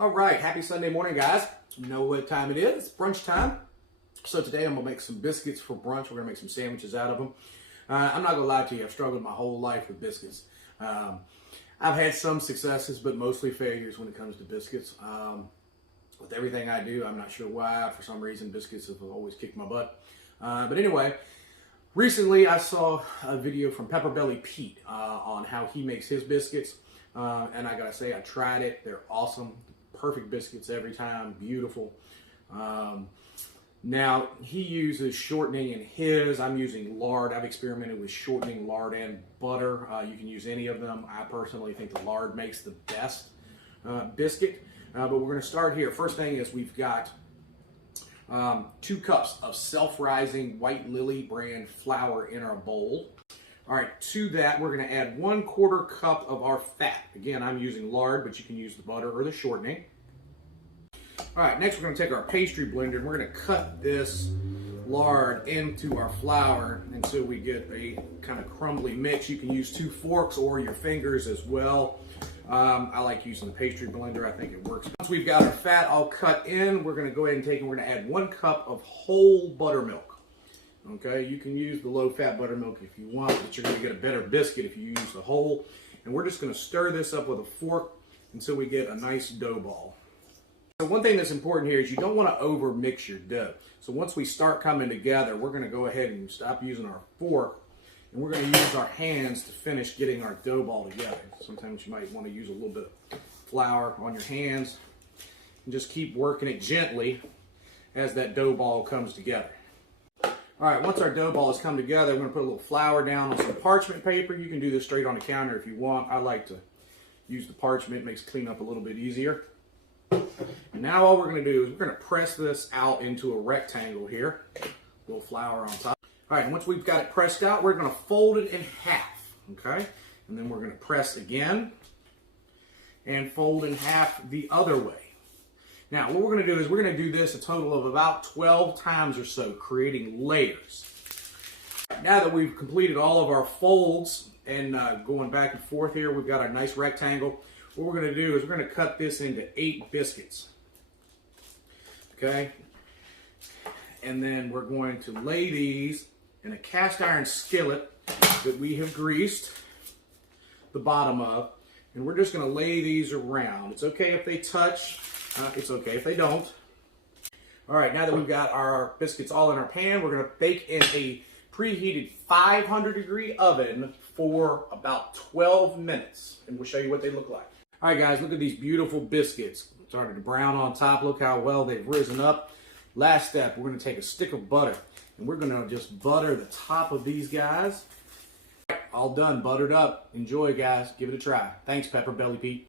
All right, happy Sunday morning, guys. You know what time it is. It's brunch time. So today I'm gonna make some biscuits for brunch. We're gonna make some sandwiches out of them. I'm not gonna lie to you, I've struggled my whole life with biscuits. I've had some successes, but mostly failures when it comes to biscuits. With everything I do, I'm not sure why. For some reason, biscuits have always kicked my butt. But anyway, recently I saw a video from Pepper Belly Pete on how he makes his biscuits. And I gotta say, I tried it. They're awesome. Perfect biscuits every time. Beautiful. Now, he uses shortening in his. I'm using lard. I've experimented with shortening, lard, and butter. You can use any of them. I personally think the lard makes the best biscuit. But we're going to start here. First thing is we've got 2 cups of self-rising White Lily brand flour in our bowl. All right, to that, we're going to add 1/4 cup of our fat. Again, I'm using lard, but you can use the butter or the shortening. All right, next we're going to take our pastry blender and we're going to cut this lard into our flour until we get a kind of crumbly mix. You can use 2 forks or your fingers as well. I like using the pastry blender. I think it works. Once we've got our fat all cut in, we're going to go ahead and take and we're going to add 1 cup of whole buttermilk. Okay, you can use the low-fat buttermilk if you want, but you're going to get a better biscuit if you use the whole. And we're just going to stir this up with a fork until we get a nice dough ball. So one thing that's important here is you don't want to over mix your dough. So once we start coming together, we're going to go ahead and stop using our fork, and we're going to use our hands to finish getting our dough ball together. Sometimes you might want to use a little bit of flour on your hands and just keep working it gently as that dough ball comes together. All right, once our dough ball has come together, we're going to put a little flour down on some parchment paper. You can do this straight on the counter if you want. I like to use the parchment. It makes cleanup a little bit easier. And now all we're going to do is we're going to press this out into a rectangle here. A little flour on top. All right, and once we've got it pressed out, we're going to fold it in half, okay? And then we're going to press again and fold in half the other way. Now, what we're going to do is we're going to do this a total of about 12 times or so, creating layers. Now that we've completed all of our folds and going back and forth here, we've got our nice rectangle. What we're going to do is we're going to cut this into 8 biscuits. Okay? And then we're going to lay these in a cast iron skillet that we have greased the bottom of. And we're just going to lay these around. It's okay if they touch. It's okay if they don't. All right, now that we've got our biscuits all in our pan, we're going to bake in a preheated 500-degree oven for about 12 minutes. And we'll show you what they look like. All right, guys, look at these beautiful biscuits. Started to brown on top. Look how well they've risen up. Last step, we're going to take a stick of butter, and we're going to just butter the top of these guys. All done, buttered up. Enjoy, guys. Give it a try. Thanks, Pepper Belly Pete.